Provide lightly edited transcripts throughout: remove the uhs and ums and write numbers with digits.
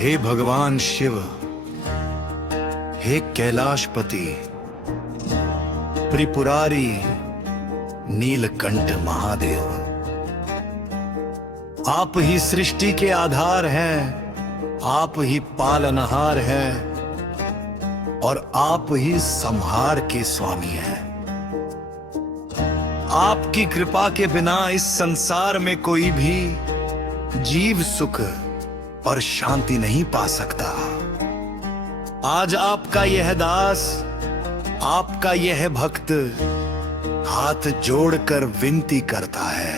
हे भगवान शिव, हे कैलाशपति, त्रिपुरारी, नीलकंठ महादेव, आप ही सृष्टि के आधार हैं, आप ही पालनहार हैं और आप ही संहार के स्वामी हैं। आपकी कृपा के बिना इस संसार में कोई भी जीव सुख और शांति नहीं पा सकता। आज आपका यह दास, आपका यह भक्त हाथ जोड़कर विनती करता है,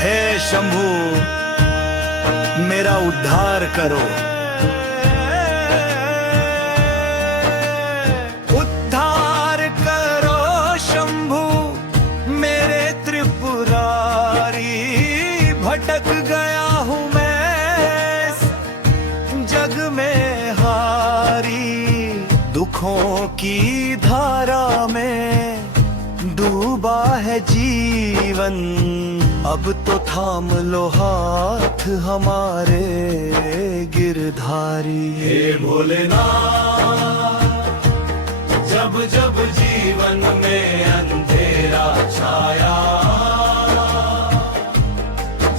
हे शंभू, मेरा उद्धार करो। उद्धार करो शंभू, मेरे त्रिपुरारी, भटक गया हूं मैं जग में हारी। दुखों की धारा में डूबा है जीवन, अब तो थाम लो हाथ हमारे गिरधारी। हे भोलेनाथ, जब जब जीवन में अंधेरा छाया,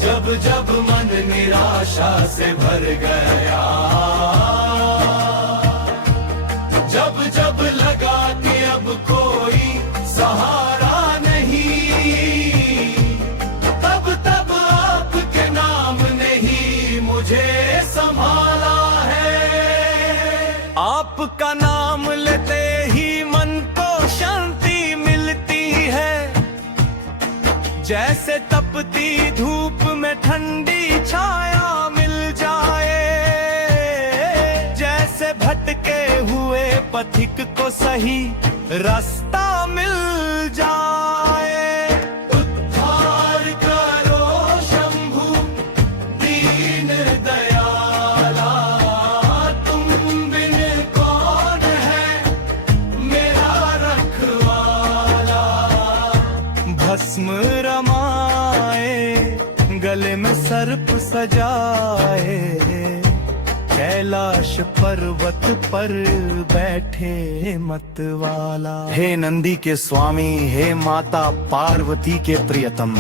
जब जब मन निराशा से भर गया, जब जब लगा कि अब कोई सहारा नहीं, तब तब आपके नाम ने ही मुझे संभाला है। आपका नाम लेते ही मन को शांति मिलती है, जैसे तपती धूप में ठंडी छाया मिल जाए, जैसे भटके हुए पथिक को सही रास्ता मिल जाए। उद्धार करो शंभू, दीन दयाला, तुम बिन कौन है मेरा रखवाला। भस्म रमाए, गले में सर्प सजाए, कैलाश पर्वत पर बैठे मतवाला। हे नंदी के स्वामी, हे माता पार्वती के प्रियतम,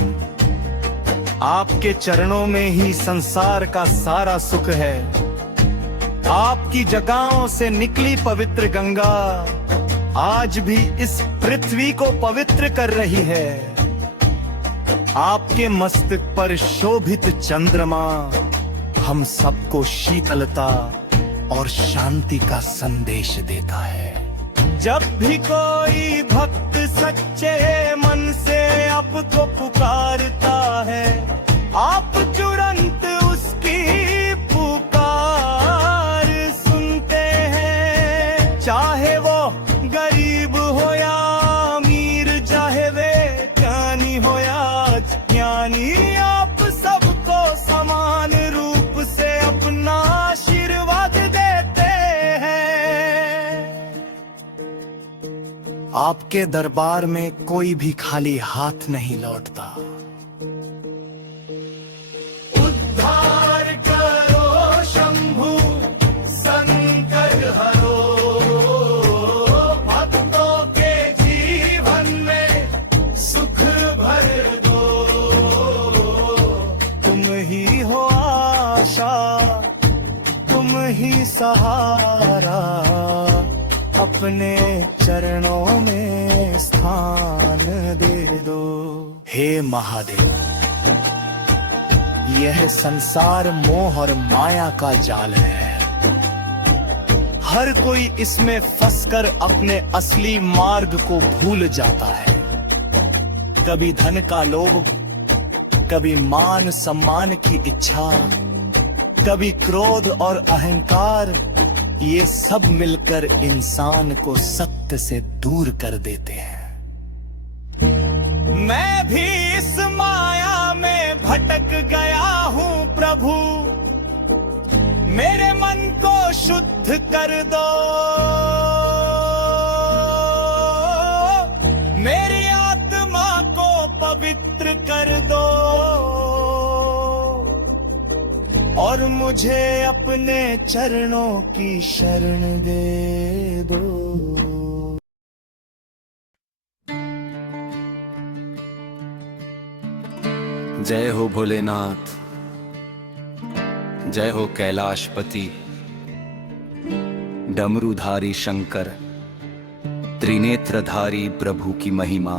आपके चरणों में ही संसार का सारा सुख है। आपकी जगहों से निकली पवित्र गंगा आज भी इस पृथ्वी को पवित्र कर रही है। आपके मस्तक पर शोभित चंद्रमा हम सबको शीतलता और शांति का संदेश देता है। जब भी कोई भक्त सच्चे मन से आपको पुकारता है, आप तुरंत उसकी पुकार सुनते हैं। चाहे वो गरीब हो या अमीर, चाहे वे ज्ञानी हो या ज्ञानी, आप सबको समान रूप से अपना आशीर्वाद देते हैं। आपके दरबार में कोई भी खाली हाथ नहीं लौटता। उद्धार करो शंभू, संकट हरो, भक्तों के जीवन में सुख भर दो। तुम ही हो आशा, तुम ही सहारा, अपने चरणों में स्थान दे दो। हे महादेव, यह संसार मोह और माया का जाल है। हर कोई इसमें फंसकर अपने असली मार्ग को भूल जाता है। कभी धन का लोभ, कभी मान सम्मान की इच्छा, कभी क्रोध और अहंकार, ये सब मिलकर इंसान को सत्य से दूर कर देते हैं। मैं भी इस माया में भटक गया हूँ प्रभु, मेरे मन को शुद्ध कर दो। मेरी आत्मा को पवित्र कर दो और मुझे अपने चरणों की शरण दे दो। जय हो भोलेनाथ, जय हो कैलाशपति, डमरूधारी शंकर, त्रिनेत्रधारी प्रभु की महिमा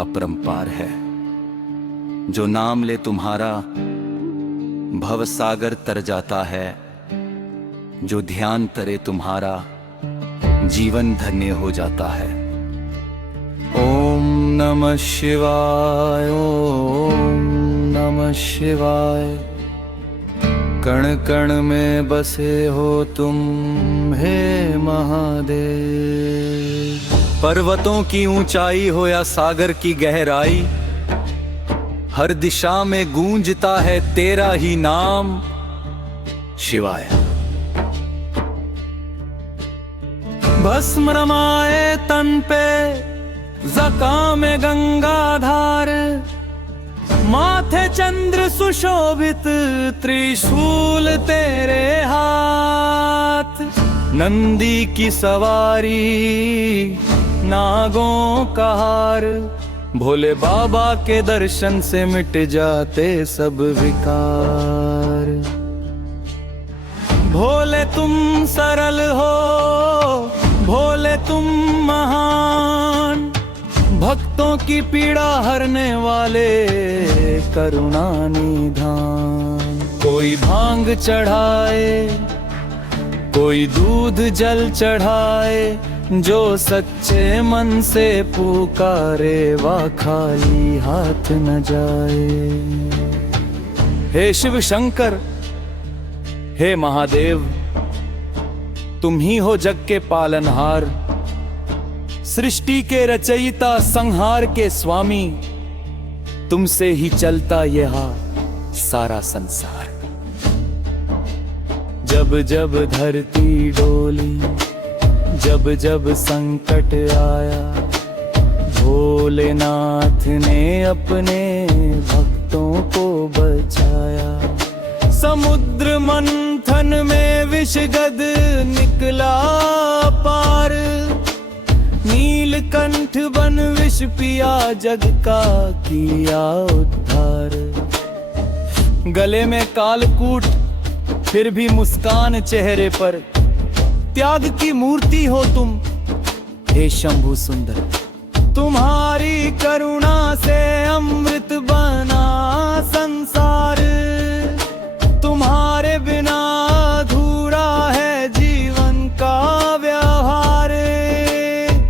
अपरंपार है। जो नाम ले तुम्हारा भव सागर तर जाता है, जो ध्यान तरे तुम्हारा जीवन धन्य हो जाता है। ओम नमः शिवाय, ओम नमः शिवाय। कण कण में बसे हो तुम हे महादेव। पर्वतों की ऊंचाई हो या सागर की गहराई, हर दिशा में गूंजता है तेरा ही नाम शिवाय। भस्म रमाए तन पे ज़काम गंगाधार, माथे चंद्र सुशोभित त्रिशूल तेरे हाथ। नंदी की सवारी नागों का हार, भोले बाबा के दर्शन से मिट जाते सब विकार। भोले तुम सरल हो, भोले तुम महान, भक्तों की पीड़ा हरने वाले करुणा निधान। कोई भांग चढ़ाए, कोई दूध जल चढ़ाए, जो सच्चे मन से पुकारे वह खाली हाथ न जाए। हे शिव शंकर, हे महादेव, तुम ही हो जग के पालनहार, सृष्टि के रचयिता, संहार के स्वामी। तुमसे ही चलता यह सारा संसार। जब जब धरती डोली, जब जब संकट आया, भोलेनाथ ने अपने भक्तों को बचाया। समुद्र मंथन में विषगद निकला पार, नीलकंठ बन विष पिया, जग का किया उद्धार। गले में कालकूट फिर भी मुस्कान चेहरे पर, त्याग की मूर्ति हो तुम हे शंभु सुंदर। तुम्हारी करुणा से अमृत बना संसार, तुम्हारे बिना अधूरा है जीवन का व्यवहार।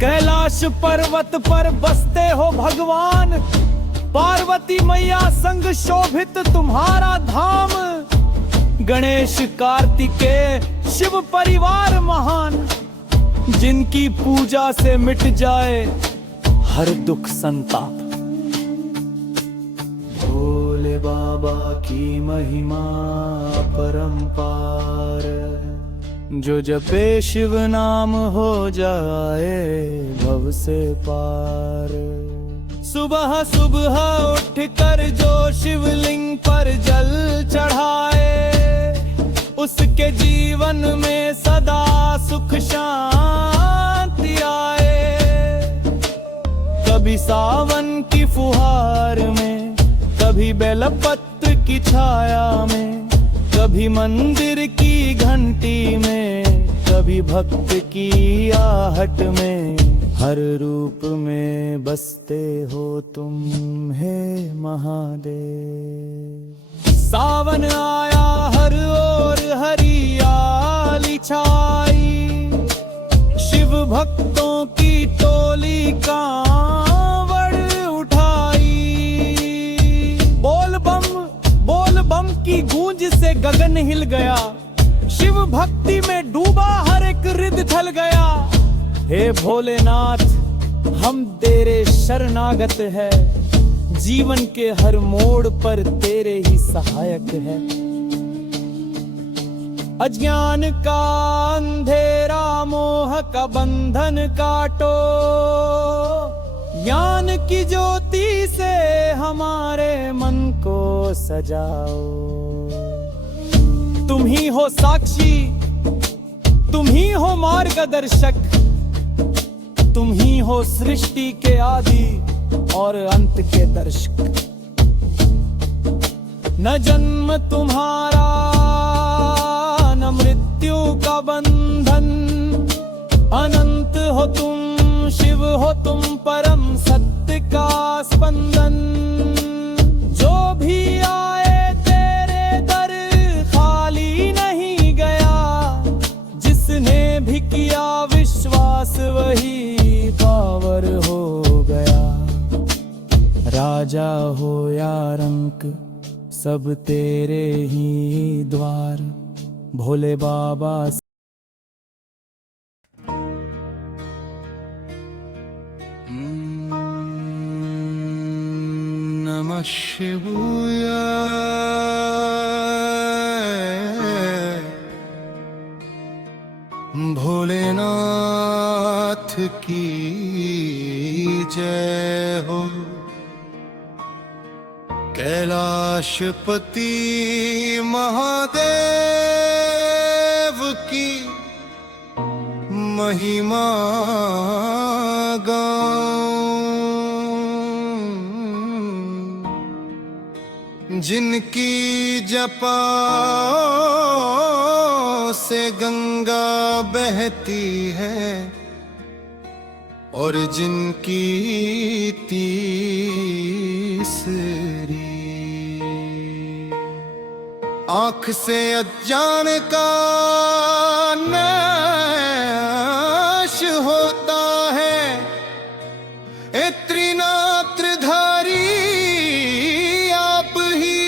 कैलाश पर्वत पर बसते हो भगवान, पार्वती मैया संग शोभित तुम्हारा धाम। गणेश कार्तिकेय शिव परिवार महान, जिनकी पूजा से मिट जाए हर दुख संताप। भोले बाबा की महिमा परंपार, जो जपे शिव नाम हो जाए भव से पार। सुबह सुबह उठकर जो शिवलिंग पर जल चढ़ाए, उसके जीवन में सदा सुख शांति आए। कभी सावन की फुहार में, कभी बेलपत्र की छाया में, कभी मंदिर की घंटी में, कभी भक्त की आहट में। हर रूप में बसते हो तुम हे महादेव। सावन आया हर ओर हरियाली छाई, शिव भक्तों की टोली कांवड़ उठाई। बोल बम की गूंज से गगन हिल गया, शिव भक्ति में डूबा हर एक रिद ढल गया। हे भोलेनाथ, हम तेरे शरणागत है, जीवन के हर मोड़ पर तेरे ही सहायक है। अज्ञान का अंधेरा मोह का बंधन काटो, ज्ञान की ज्योति से हमारे मन को सजाओ। तुम ही हो साक्षी, तुम ही हो मार्गदर्शक, तुम ही हो सृष्टि के आदि और अंत के दर्शक। न जन्म तुम्हारा न मृत्यु का बंधन, अनंत हो तुम, शिव हो तुम, परम सत्य का स्पंदन। जो भी आए तेरे दर खाली नहीं गया, जिसने भी किया विश्वास वही पावर हो गया। राजा हो या रंक सब तेरे ही द्वार, भोले बाबा। नमः शिवाय। भोलेनाथ की जय हो। कैलाशपति महादेव की महिमा गाऊं। जिनकी जपा से गंगा बहती है और जिनकी तीसरी आँख से अज्ञान का नाश होता है। ए त्रिनेत्रधारी आप ही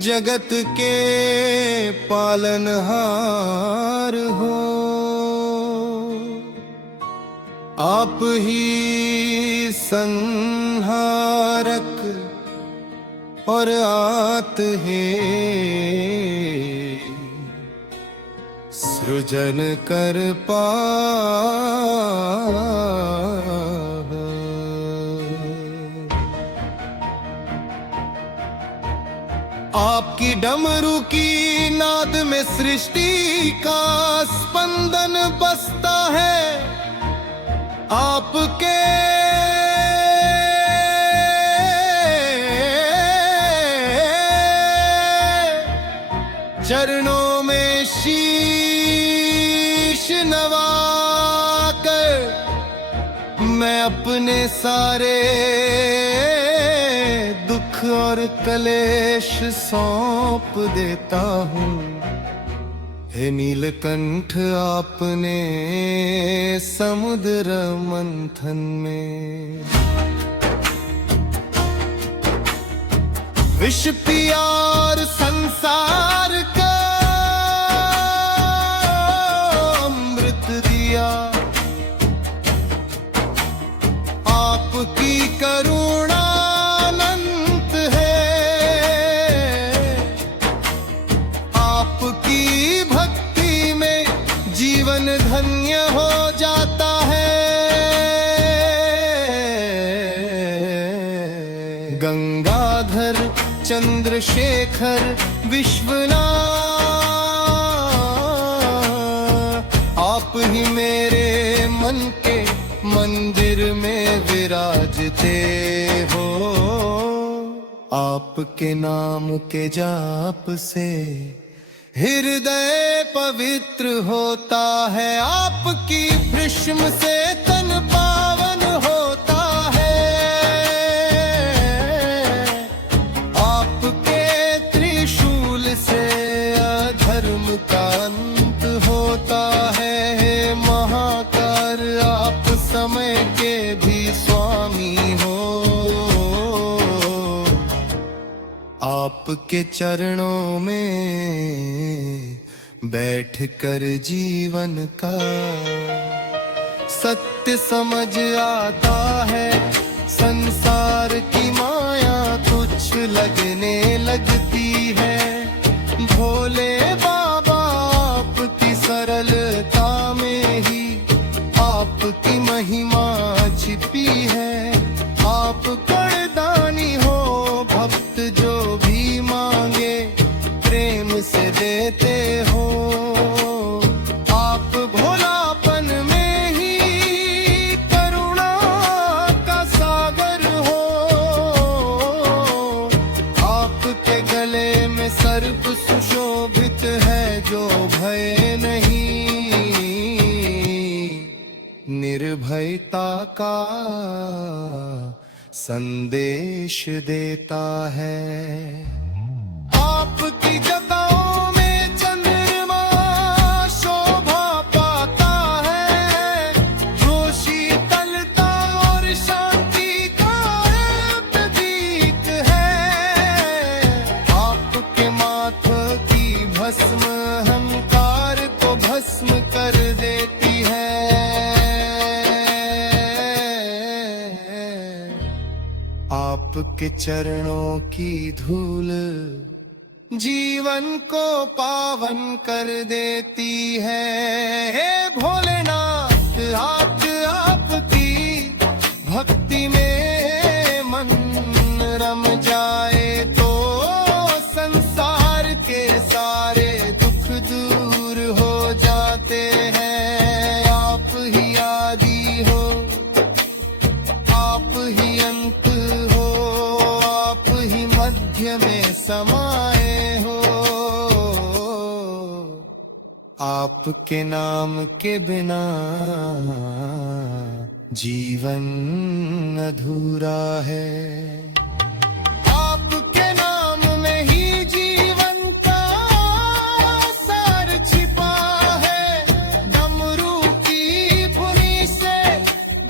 जगत के पालनहार हो। आप ही संहारक और आत हैं सृजन कर आपकी डमरू की नाद में सृष्टि का स्पंदन बसता है। आपके चरणों में शीश नवाकर मैं अपने सारे दुख और कलेश सौंप देता हूँ। हे नीलकंठ आपने समुद्र मंथन में विष पिया और संसार का अमृत दिया। आपकी करुणा अनंत है, आपकी भक्ति में जीवन धन्य हो जाता है। गंगाधर चंद्रशेखर विश्वनाथ आप ही मेरे मन के मंदिर में विराजते हो। आपके नाम के जाप से हृदय पवित्र होता है। आपकी भस्म से तन पावन होता है। आपके त्रिशूल से अधर्म का अंत होता है। महाकाल आप समय के भी स्वामी हो। आपके चरणों में बैठकर जीवन का सत्य समझ आता है। संसार की माया तुच्छ लगने लगती है। भोले बाबा आपकी सरलता में ही आपकी महिमा छिपी है। आप कड़दानी हो, भक्त जो भी का संदेश देता है। आपकी जटाओं में चंद्रमा शोभा पाता है, जो शीतलता और शांति का प्रतीक है। आपके माथे की भस्म अहंकार को भस्म कर देती है। आपके चरणों की धूल जीवन को पावन कर देती है। हे भोलेनाथ, हाथ आपकी भक्ति में मन रम जाए तो संसार के सारे दुख दूर हो जाते हैं। आप ही आदि हो, आप ही अंत हो, आप ही मध्य में समाए हो। आपके नाम के बिना जीवन अधूरा है। आपके नाम में ही जीवन का सार छिपा है। डमरू की धुनी से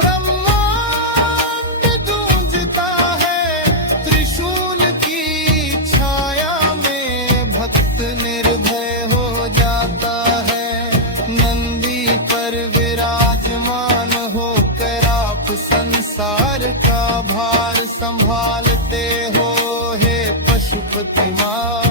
ब्रह्मांड गूंजता है। त्रिशूल की छाया में भक्त निर्भय हो जाता है। नंदी पर विराजमान होकर आप संसार का भार संभालते हो। हे पशुपति माँ,